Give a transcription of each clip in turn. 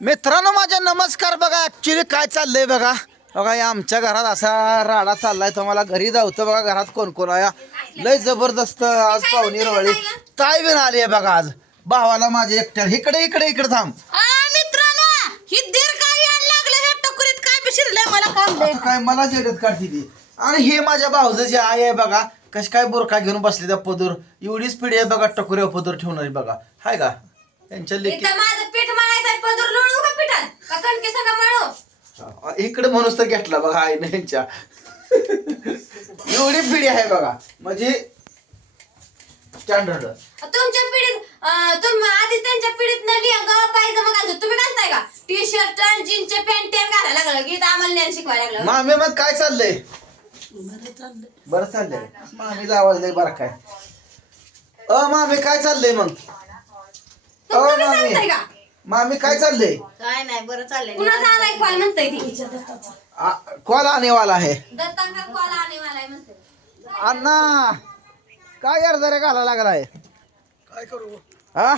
मित्रांनो माझ्या नमस्कार बघा. ऍक्च्युली काय चाललंय बघा? बघा या आमच्या घरात असा राडा चाललाय. तुम्हाला घरी जाऊतं बघा. घरात कोण कोण आहे? लय जबरदस्त आज पाहुणी रवळी ताई बिन आली आहे बघा आज. भावाला माझ्या एकट्या इकडे इकडे इकडे थांब. ही काय मला काम आता काय मला जेडत काढते ती. आणि हे माझ्या भाऊचं जे आई आहे बघा कशी काय बोरका घेऊन बसले त्या पदूर. एवढीच पिढी आहे बघा टकोऱ्या पदूर ठेवणारी बघा. हाय का? त्यांच्या लेखी इथं माझं पीठ मळायचं पदूर लोळू का पिठात? का कणकी सगळं मळू? इकडे म्हणूस तर घेतला बघा आईने यांच्या. एवढी पिढी आहे बघा. म्हणजे स्टँडर्ड तुमच्या पिढीत अं, तुम आधी त्यांच्या पिढीत न लिहा पाहिजे मग घालतो तुम्ही घालताय का? टी शर्ट जीन्सचे पॅन्ट टॅन घालायला लागलं. गीत आम्हाला ज्ञान शिकवायला लागलं. मामी मग काय चाललंय? बरं चाललंय. मामीला आवाज लय बरं काय अ मामी काय चाललंय मग? अ तुम्ही मामी. सांगताय का? मामी काय चाललंय? काय नाही बरं चाललंय. कुणाचा आलाय कॉल म्हणताय ती? आ- कॉल आणेवाला आहे. कॉल आणि मला म्हणते अण्णा काय यार जरा घाला लागलाय? काय करू? हा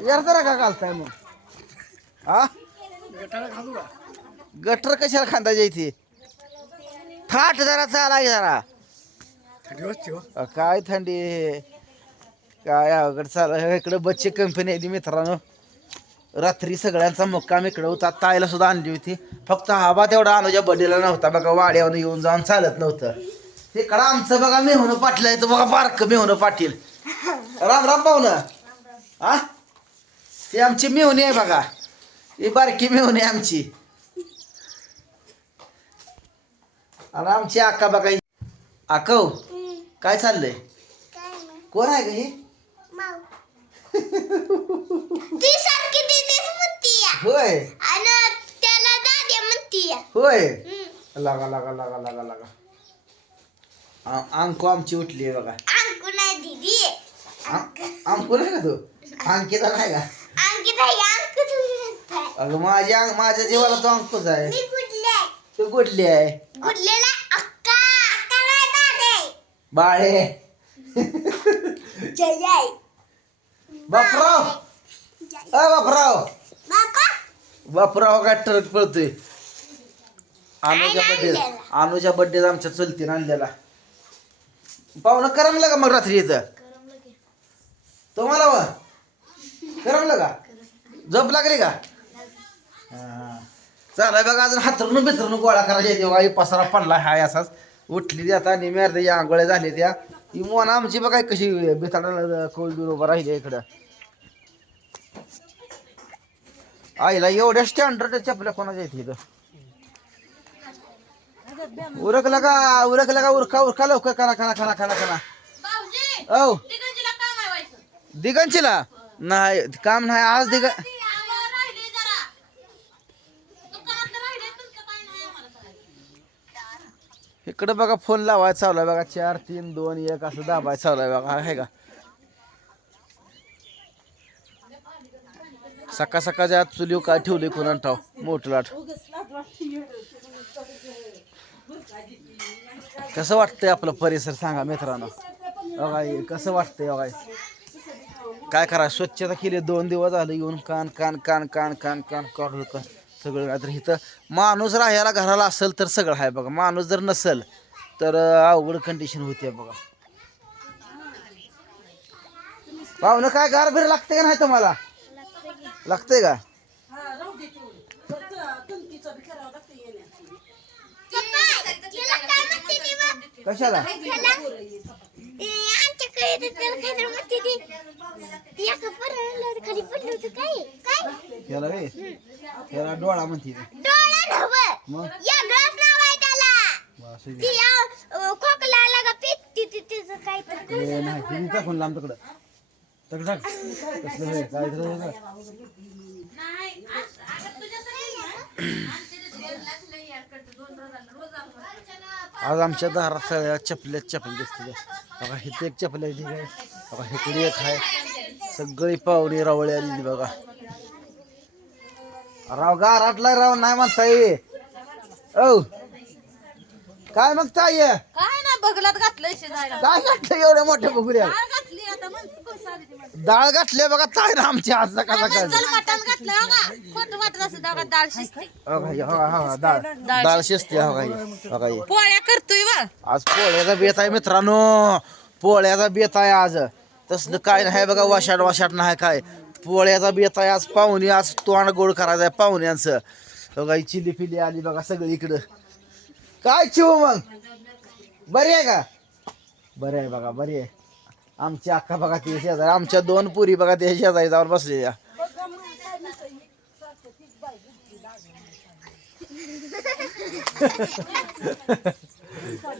यार जरा का घालताय मग? हा गटर कशाला खांदायची इथे? थाट जरा चालाय जरा. अ, काय थंडी? काय अवघड चाल इकडे बच्चे कंपनी आहे मित्रांनो. रात्री सगळ्यांचा मुक्काम इकडे होता. ताईला सुद्धा आणली होती. फक्त हवा तेवढा अनुजा बड्डेला नव्हता. बघा वाड्यावर येऊन जाऊन चालत नव्हतं. तिकडं आमचं बघा मेहून पाटील आहे तर बघा बारक मेहून पाटील. राम राम पाहुणं. हा ती आमची मेहुणी आहे बघा. ही बारकी मेहुणी आहे आमची. आणि आमची आका बघा. आकव काय चाललंय? कोण आहे का ही? ती सारखी तिथेच म्हणतीय होय. आणि त्याला दाद्या म्हणतीय होय. लागा लागा लागा लागा लागा. आ- अंकू आमची उठली आहे बघा. अंकु नाही दिदी. आ- अंकू नाही का तू? अंकिता नाही का? अंकित आहे अंकु तुम्ही म्हणताय. अगं माझ्या माझ्या जीवाला तो अंकूच आहे. मी तू कुठली आहे. कुठलेला अक्का अक्का नाही दादे. बाळे. जय आहे बापराव. अ बापराव. बापराव काय ट्रक पळतोय? काय बड्डे? अनुच्या बड्डे आमच्या चलतीनं आणलेला. पाहुणं करमलं का मग रात्री इथं? तुम्हाला व? करमलं का? झोप लागली का. चालाय बघा अजून हातरून बिथरून गोळा करायच्या तेव्हा पसारा पडला हाय असाच. उठली आता निम्यार त्या आंघोळ्या झाल्या त्या. ही मोन आमची बघा कशी बिथाडाला कोल दूर उभा राहिली इकडं. आईला एवढ्या स्टँडर्ड चपल्या कोणाच्या आहेत इथं. उरकला का उरकला का उरका उरका लवकर करा करा करा करा करा. औ. दिगंचीला नाही काम नाही. आज दिग ती आम्हाला राहिली जरा दुकानात राहिले तुमचं काय नाही आम्हाला करायचं इकडं बघा फोन लावायचा चालू आहे बघा. चार तीन दोन एक असं दाबायचं चालू आहे बघा आहे का? सकाळ सकाळच्या आज चुलीव काय ठेवली कोणा ठाव? मोठं लाट. कसं वाटतंय आपलं परिसर सांगा मित्रांनो? बघा कसं वाटतंय बघा. काय करा स्वच्छता केली दोन दिवस झाले येऊन कान कान कान कान कान कान काढू का सगळं तर इथं माणूस राहायला घराला असेल तर सगळं आहे बघा. माणूस जर नसेल तर अवघड कंडिशन होते बघा. पाहुणं काय गारबीर लागते का नाही तुम्हाला? लागतंय का? तिला काय म्हणते ती बा? कशाला ए, आमच्याकडे तर त्याला काय तर म्हणते ती ती एका पोराला खाली पडलं होतं काय काय त्याला रे त्याला डोळा म्हणते ती. डोळा नव्हं मग या ग्लास नाव आहे त्याला बा, असू दे. ती अ, खोकला लागा पीत ती ती तिचं काय तर ए, नाही तुम्ही टाकून लांब तिकडं टाक टाक कसलं हे, काय तर हे का? नाही आ- अगं तुझ्यासाठी नाही. आमच्या इथे जेवणाच नाही यार करते. दोन रोजाला रोज आम्हाला. आज आमच्या दारात सगळ्या चपल्या चपल दिसते बघा इथे एक चपल आहे ती काय? बघा इकडे एक आहे? सगळी पाहुणी रावळी आलेली बघा. राव गाराटला राव नाही म्हणता ये औ. काय मग ताई? काय ना बगलात शिजायला. काय घातलं एवढ्या मोठ्या बघूया घातली आता म्हणते डाळ घातल्या बघा ताय ना आमची आज सकाळ सकाळ. चल मटण घातलं हो का? खोटं वाटत असं डाळ डाळ शिजते. डाळ डाळ शिजते. हो हो काही पोळ्या करतोय वा. आज पोळ्याचा बेत आहे मित्रांनो. पोळ्याचा बेत आहे आज. तसलं काय नाही बघा वाशाट वाशाट नाही काय. पोळ्याचा बेत आहे आज पाहुणे आज तोंड गोड करायचं आहे पाहुण्यांचं. बघा ही चिली फिली आली बघा सगळी इकडं काय चिव मग? बरी आहे का? बरी आहे बघा बरी आहे. आमची अक्का बघा ते शेजारी. आमच्या दोन पुरी बघा ते शेजारी जाऊन बसलेल्या.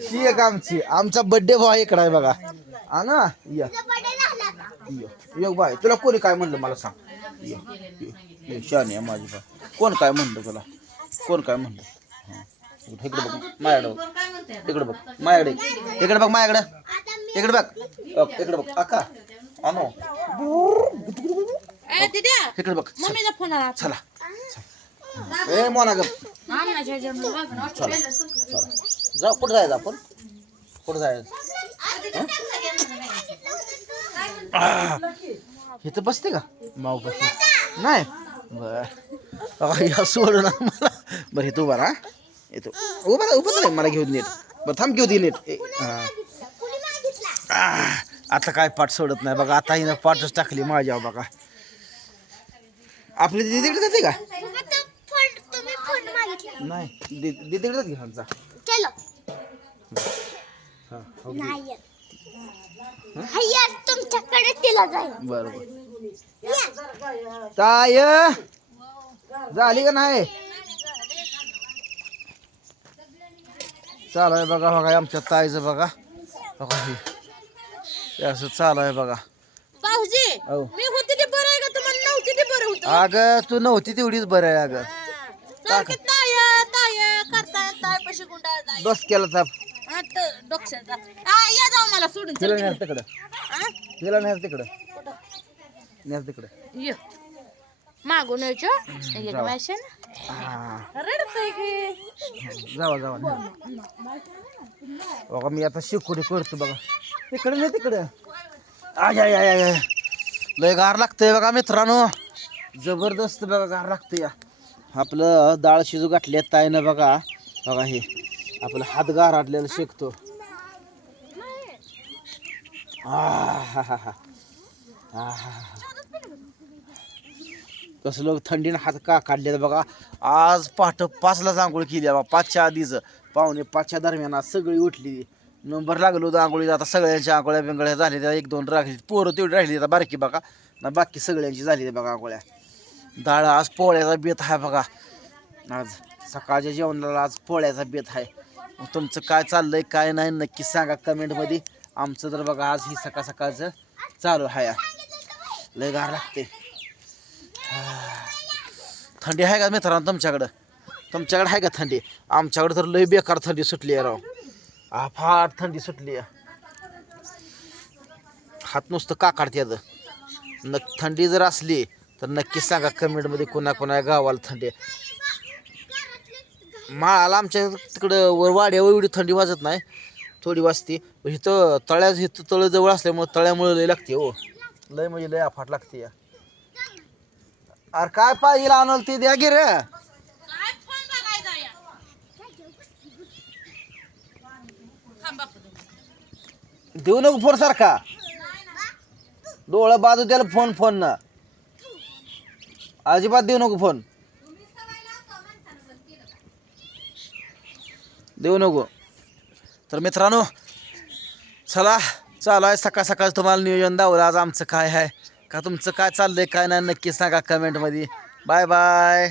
शी एक आमची. आमचा बड्डे बॉय इकडे आहे बघा. हा ना? या. ये. ये बाय तुला कोणी काय म्हणलं मला सांग. ये, ये, ये, माझी बाय कोण काय म्हणलं तुला? कोण काय म्हणलं? इकडे बघ. माझ्याकडे बघ. इकडे बघ. माझ्याकडे इकडे बघ माझ्याकडे. इकडे बघ. इकडे बघ. अक्का आणो. इकडे बघ. चल, मम्मीचा फोन आला. चला. ए मोना ग आमनाच्या ह्याच्यावर बघ ना. चला. जाऊ कुठं जायचं आपण? कुठं जायचं? इथं बसते का? माऊ बसते. नाही. बर. या सोडून आण मला बरं इथं उभा राहा. येतो उभा उभा राहा मला घेऊन नीट बरं थांब घेऊ दे नीट. हा. आता काय पाठ सोडत नाही बघा आता हिनं पाठच टाकली माझ्यावर बघा. आपली दिदी तिकडे जाते का? नाही दि- दिदी तिकडे जाते आमचा तुमच्याकडे तिला जाईल बरं ताय झाली का नाही? चालू आहे बघा बघा आमच्या ताईचं बघा. बघा असं चालू आहे बघा. भाऊजी हो. मी होते ते बरं आहे का? तुम्हाला नव्हती ते बरं होतं. अगं तू नव्हती तेवढीच बरं आहे अगं. सारखे ताय ताय करताय ताय पशी गुंडा ताय. बस केलं ताप डोक्याचा या जाऊ मला सोडून तिला नेस तिकडं. हा? तिला नेस तिकडं. नेस तिकडं. ये. मागून यायचं एक जाऊ. मॅशन हा. रडतय की. जावा जावा. बघा मी आता शिकुरी करतो बघा. तिकडे नाही तिकडे? आय आय आय आय आय. लय गार लागतंय बघा मित्रांनो. जबरदस्त बघा गार लागतंय. या आपलं डाळ शिजू घातली ताईनं बघा. बघा हे. आपलं हात गार आटलेलं शेकतो. आहाहाहा. आहाहा. कसलं थंडीनं हात का काढले बघा. आज पहाटं पाचलाच आंघोळ केली आहे बा पाचच्या आधीच. पाहुणे पाचच्या दरम्यान आज सगळी उठली. नंबर लागलो होतं आंघोळीत आता सगळ्यांच्या आंघोळ्या बिंगळ्या झाल्या एक दोन राहिली. पोरं तेवढी राहिली आता बारकी बघा. ना बाकी सगळ्यांची झाली बघा आंघोळ्या. डाळ आज पोळ्याचा बेत आहे बघा. आज सकाळच्या जेवणाला आज पोळ्याचा बेत आहे. तुमचं काय चाललंय काय नाही नक्की सांगा कमेंटमध्ये. आमचं तर बघा आज ही सकाळ सकाळचं चालू आहे. लय गार लागते. थंडी आहे का मित्रांनो तुमच्याकडं? तुमच्याकडे आहे का थंडी? आमच्याकडे तर लय बेकार थंडी सुटली आहे राव. आफाट थंडी सुटली आहे. हात नुसतं का काढते न थंडी जर असली तर नक्की सांगा कमेंटमध्ये कोणा कोणा गावाला थंडी माळाला आमच्या तिकडं वर वाड्यावर एवढी थंडी वाजत नाही. थोडी वाजते. इथं तळ्या इथं तळं जवळ असल्यामुळे तळ्यामुळे लय लागते हो. लय म्हणजे लय अफाट लागते या. अरे काय पाहिजे आणल ते? द्या गे रे. काय फोन बघायचा या? थांबा देऊ. नको फोन सारखा. डोळं बाजू त्याला फोन फोन ना. अजिबात देऊ नको फोन. देऊ नको. तर मित्रांनो चला चालू आहे सकाळ सकाळ तुम्हाला नियोजन. दावलं आज आमचं काय आहे. का तुमचं काय चाललंय काय नाही नक्की सांगा कमेंटमध्ये बाय बाय